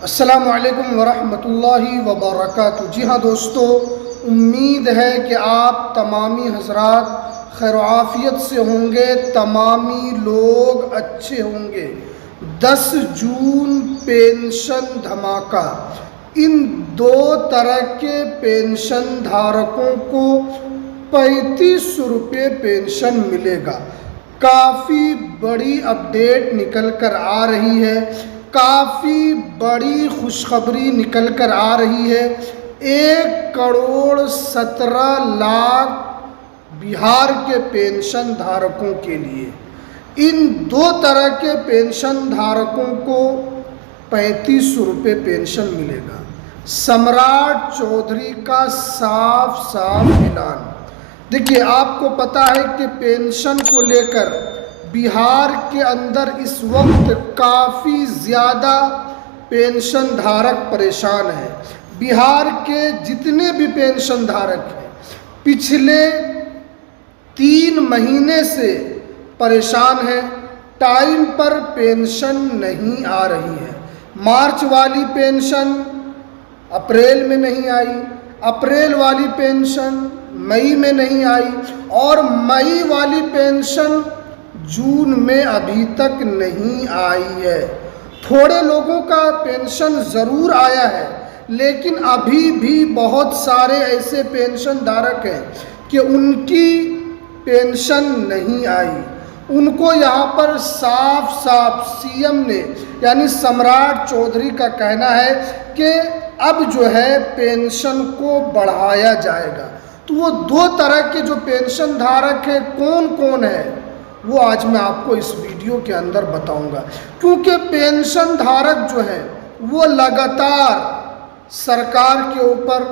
अस्सलामुअलैकुम वरहमतुल्लाहि वबरकातुहू। जी हाँ दोस्तों, उम्मीद है कि आप तमामी हज़रात खैर आफ़ियत से होंगे, तमामी लोग अच्छे होंगे। 10 जून पेंशन धमाका। इन दो तरह के पेंशन धारकों को 3500 रुपये पेंशन मिलेगा। काफ़ी बड़ी अपडेट निकल कर आ रही है, काफ़ी बड़ी खुशखबरी निकल कर आ रही है। 1,17,00,000 बिहार के पेंशन धारकों के लिए, इन दो तरह के पेंशन धारकों को 3500 रुपये पेंशन मिलेगा। सम्राट चौधरी का साफ साफ ऐलान। देखिए, आपको पता है कि पेंशन को लेकर बिहार के अंदर इस वक्त काफ़ी ज़्यादा पेंशन धारक परेशान हैं। बिहार के जितने भी पेंशन धारक हैं पिछले 3 महीने से परेशान हैं। टाइम पर पेंशन नहीं आ रही है। मार्च वाली पेंशन अप्रैल में नहीं आई, अप्रैल वाली पेंशन मई में नहीं आई, और मई वाली पेंशन जून में अभी तक नहीं आई है। थोड़े लोगों का पेंशन ज़रूर आया है, लेकिन अभी भी बहुत सारे ऐसे पेंशन धारक हैं कि उनकी पेंशन नहीं आई। उनको यहाँ पर साफ साफ सीएम ने यानी सम्राट चौधरी का कहना है कि अब जो है पेंशन को बढ़ाया जाएगा। तो वो दो तरह के जो पेंशन धारक हैं कौन कौन है, वो आज मैं आपको इस वीडियो के अंदर बताऊंगा। क्योंकि पेंशन धारक जो है वो लगातार सरकार के ऊपर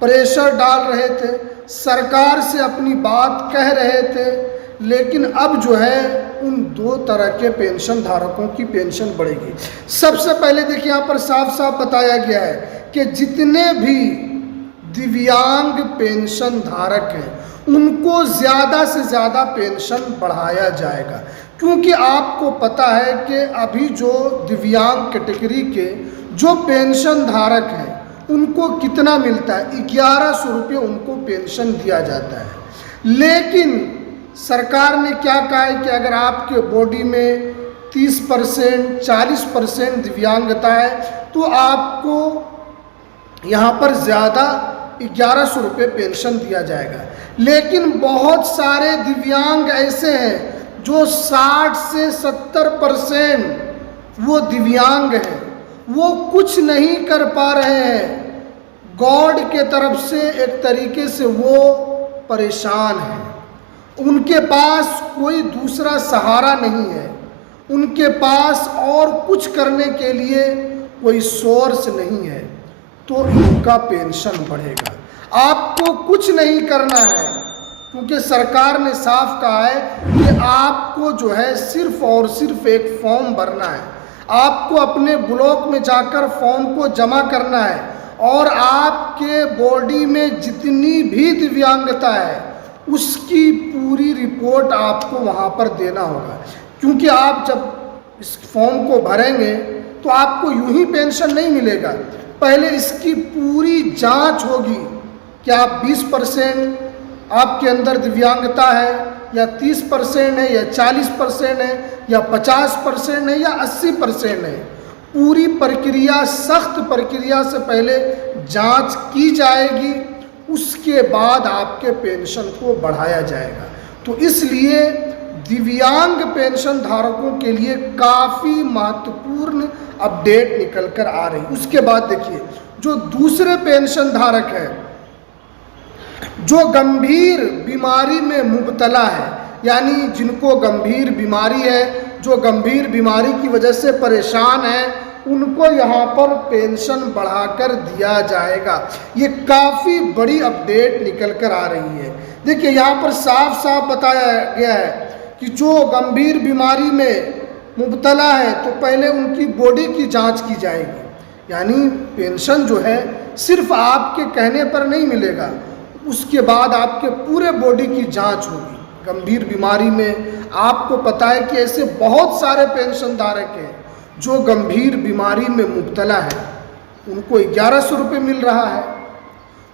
प्रेशर डाल रहे थे, सरकार से अपनी बात कह रहे थे, लेकिन अब जो है उन दो तरह के पेंशन धारकों की पेंशन बढ़ेगी। सबसे पहले देखिए, यहाँ पर साफ साफ बताया गया है कि जितने भी दिव्यांग पेंशन धारक हैं उनको ज़्यादा से ज़्यादा पेंशन बढ़ाया जाएगा। क्योंकि आपको पता है कि अभी जो दिव्यांग कैटेगरी के जो पेंशन धारक हैं उनको कितना मिलता है, 1100 रुपये उनको पेंशन दिया जाता है। लेकिन सरकार ने क्या कहा है कि अगर आपके बॉडी में 30% 40% दिव्यांगता है तो आपको यहाँ पर ज़्यादा 1100 रुपये पेंशन दिया जाएगा। लेकिन बहुत सारे दिव्यांग ऐसे हैं जो 60 से 70% वो दिव्यांग हैं, वो कुछ नहीं कर पा रहे हैं। गॉड के तरफ से एक तरीके से वो परेशान हैं। उनके पास कोई दूसरा सहारा नहीं है, उनके पास और कुछ करने के लिए कोई सोर्स नहीं है, तो इनका पेंशन बढ़ेगा। आपको कुछ नहीं करना है, क्योंकि सरकार ने साफ कहा है कि आपको जो है सिर्फ और सिर्फ एक फॉर्म भरना है। आपको अपने ब्लॉक में जाकर फॉर्म को जमा करना है, और आपके बॉडी में जितनी भी दिव्यांगता है उसकी पूरी रिपोर्ट आपको वहाँ पर देना होगा। क्योंकि आप जब इस फॉर्म को भरेंगे तो आपको यूं ही पेंशन नहीं मिलेगा, पहले इसकी पूरी जांच होगी कि आप 20% आपके अंदर दिव्यांगता है, या 30% है, या 40% है, या 50% है, या 80% है। पूरी प्रक्रिया, सख्त प्रक्रिया से पहले जांच की जाएगी, उसके बाद आपके पेंशन को बढ़ाया जाएगा। तो इसलिए दिव्यांग पेंशन धारकों के लिए काफ़ी महत्वपूर्ण अपडेट निकल कर आ रही। उसके बाद देखिए, जो दूसरे पेंशन धारक हैं जो गंभीर बीमारी में मुब्तला है, यानी जिनको गंभीर बीमारी है, जो गंभीर बीमारी की वजह से परेशान है, उनको यहाँ पर पेंशन बढ़ाकर दिया जाएगा। ये काफ़ी बड़ी अपडेट निकल कर आ रही है। देखिए, यहाँ पर साफ साफ बताया गया है कि जो गंभीर बीमारी में मुब्तला है तो पहले उनकी बॉडी की जांच की जाएगी। यानी पेंशन जो है सिर्फ आपके कहने पर नहीं मिलेगा, उसके बाद आपके पूरे बॉडी की जांच होगी। गंभीर बीमारी में आपको पता है कि ऐसे बहुत सारे पेंशन धारक हैं जो गंभीर बीमारी में मुब्तला है उनको 1100 रुपये मिल रहा है।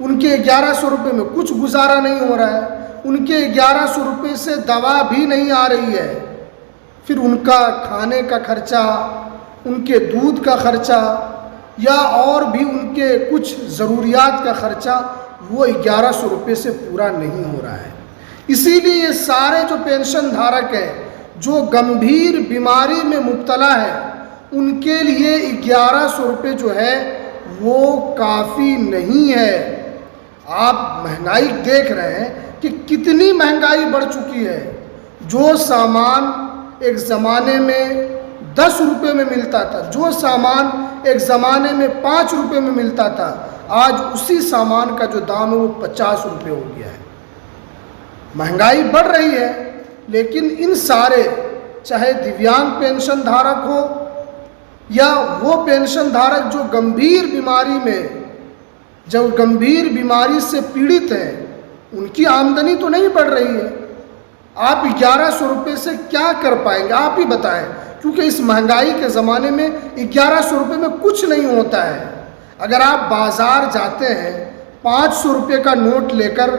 उनके 1100 रुपये में कुछ गुजारा नहीं हो रहा है, उनके 1100 रुपये से दवा भी नहीं आ रही है। फिर उनका खाने का खर्चा, उनके दूध का खर्चा या और भी उनके कुछ ज़रूरियात का खर्चा वो 1100 रुपये से पूरा नहीं हो रहा है। इसीलिए ये सारे जो पेंशन धारक हैं जो गंभीर बीमारी में मुब्तला है उनके लिए 1100 रुपये जो है वो काफ़ी नहीं है। आप महंगाई देख रहे हैं कि कितनी महंगाई बढ़ चुकी है। जो सामान एक ज़माने में 10 रुपये में मिलता था, जो सामान एक ज़माने में 5 रुपये में मिलता था, आज उसी सामान का जो दाम है वो 50 रुपये हो गया है। महंगाई बढ़ रही है, लेकिन इन सारे, चाहे दिव्यांग पेंशन धारक हो या वो पेंशन धारक जो गंभीर बीमारी में, जो गंभीर बीमारी से पीड़ित हैं, उनकी आमदनी तो नहीं बढ़ रही है। आप 1100 रुपये से क्या कर पाएंगे, आप ही बताएं, क्योंकि इस महंगाई के ज़माने में 1100 रुपये में कुछ नहीं होता है। अगर आप बाज़ार जाते हैं 500 रुपये का नोट लेकर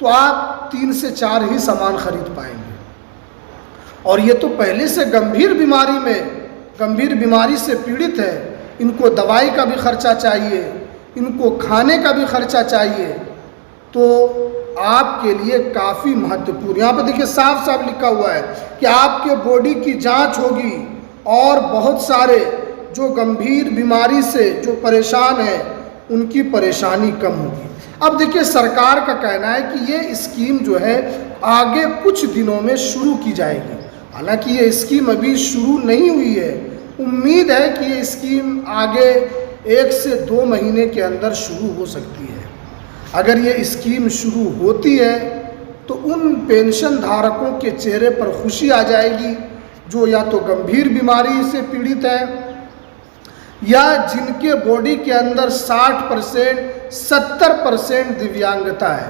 तो आप 3 से 4 ही सामान खरीद पाएंगे। और ये तो पहले से गंभीर बीमारी से पीड़ित है, इनको दवाई का भी खर्चा चाहिए, इनको खाने का भी खर्चा चाहिए। तो आपके लिए काफ़ी महत्वपूर्ण, यहाँ पर देखिए साफ साफ लिखा हुआ है कि आपके बॉडी की जांच होगी और बहुत सारे जो गंभीर बीमारी से जो परेशान हैं उनकी परेशानी कम होगी। अब देखिए सरकार का कहना है कि ये स्कीम जो है आगे कुछ दिनों में शुरू की जाएगी। हालांकि ये स्कीम अभी शुरू नहीं हुई है। उम्मीद है कि ये स्कीम आगे 1 से 2 महीने के अंदर शुरू हो सकती है। अगर ये स्कीम शुरू होती है तो उन पेंशन धारकों के चेहरे पर खुशी आ जाएगी जो या तो गंभीर बीमारी से पीड़ित है या जिनके बॉडी के अंदर 60% 70% दिव्यांगता है।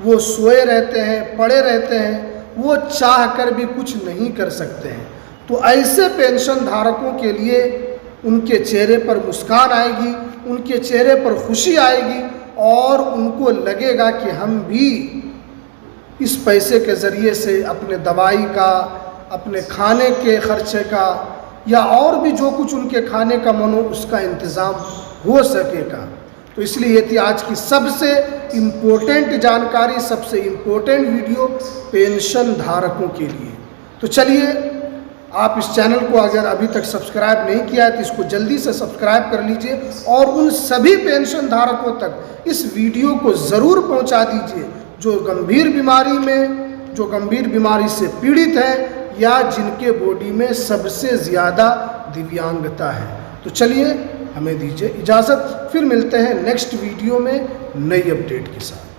वो सोए रहते हैं, पड़े रहते हैं, वो चाह कर भी कुछ नहीं कर सकते हैं। तो ऐसे पेंशन धारकों के लिए उनके चेहरे पर मुस्कान आएगी, उनके चेहरे पर खुशी आएगी और उनको लगेगा कि हम भी इस पैसे के ज़रिए से अपने दवाई का, अपने खाने के खर्चे का या और भी जो कुछ उनके खाने का मन हो उसका इंतज़ाम हो सकेगा। तो इसलिए ये थी आज की सबसे इम्पोर्टेंट जानकारी, सबसे इम्पोर्टेंट वीडियो पेंशन धारकों के लिए। तो चलिए, आप इस चैनल को अगर अभी तक सब्सक्राइब नहीं किया है तो इसको जल्दी से सब्सक्राइब कर लीजिए और उन सभी पेंशन धारकों तक इस वीडियो को ज़रूर पहुंचा दीजिए जो गंभीर बीमारी से पीड़ित है या जिनके बॉडी में सबसे ज़्यादा दिव्यांगता है। तो चलिए, हमें दीजिए इजाज़त, फिर मिलते हैं नेक्स्ट वीडियो में नई अपडेट के साथ।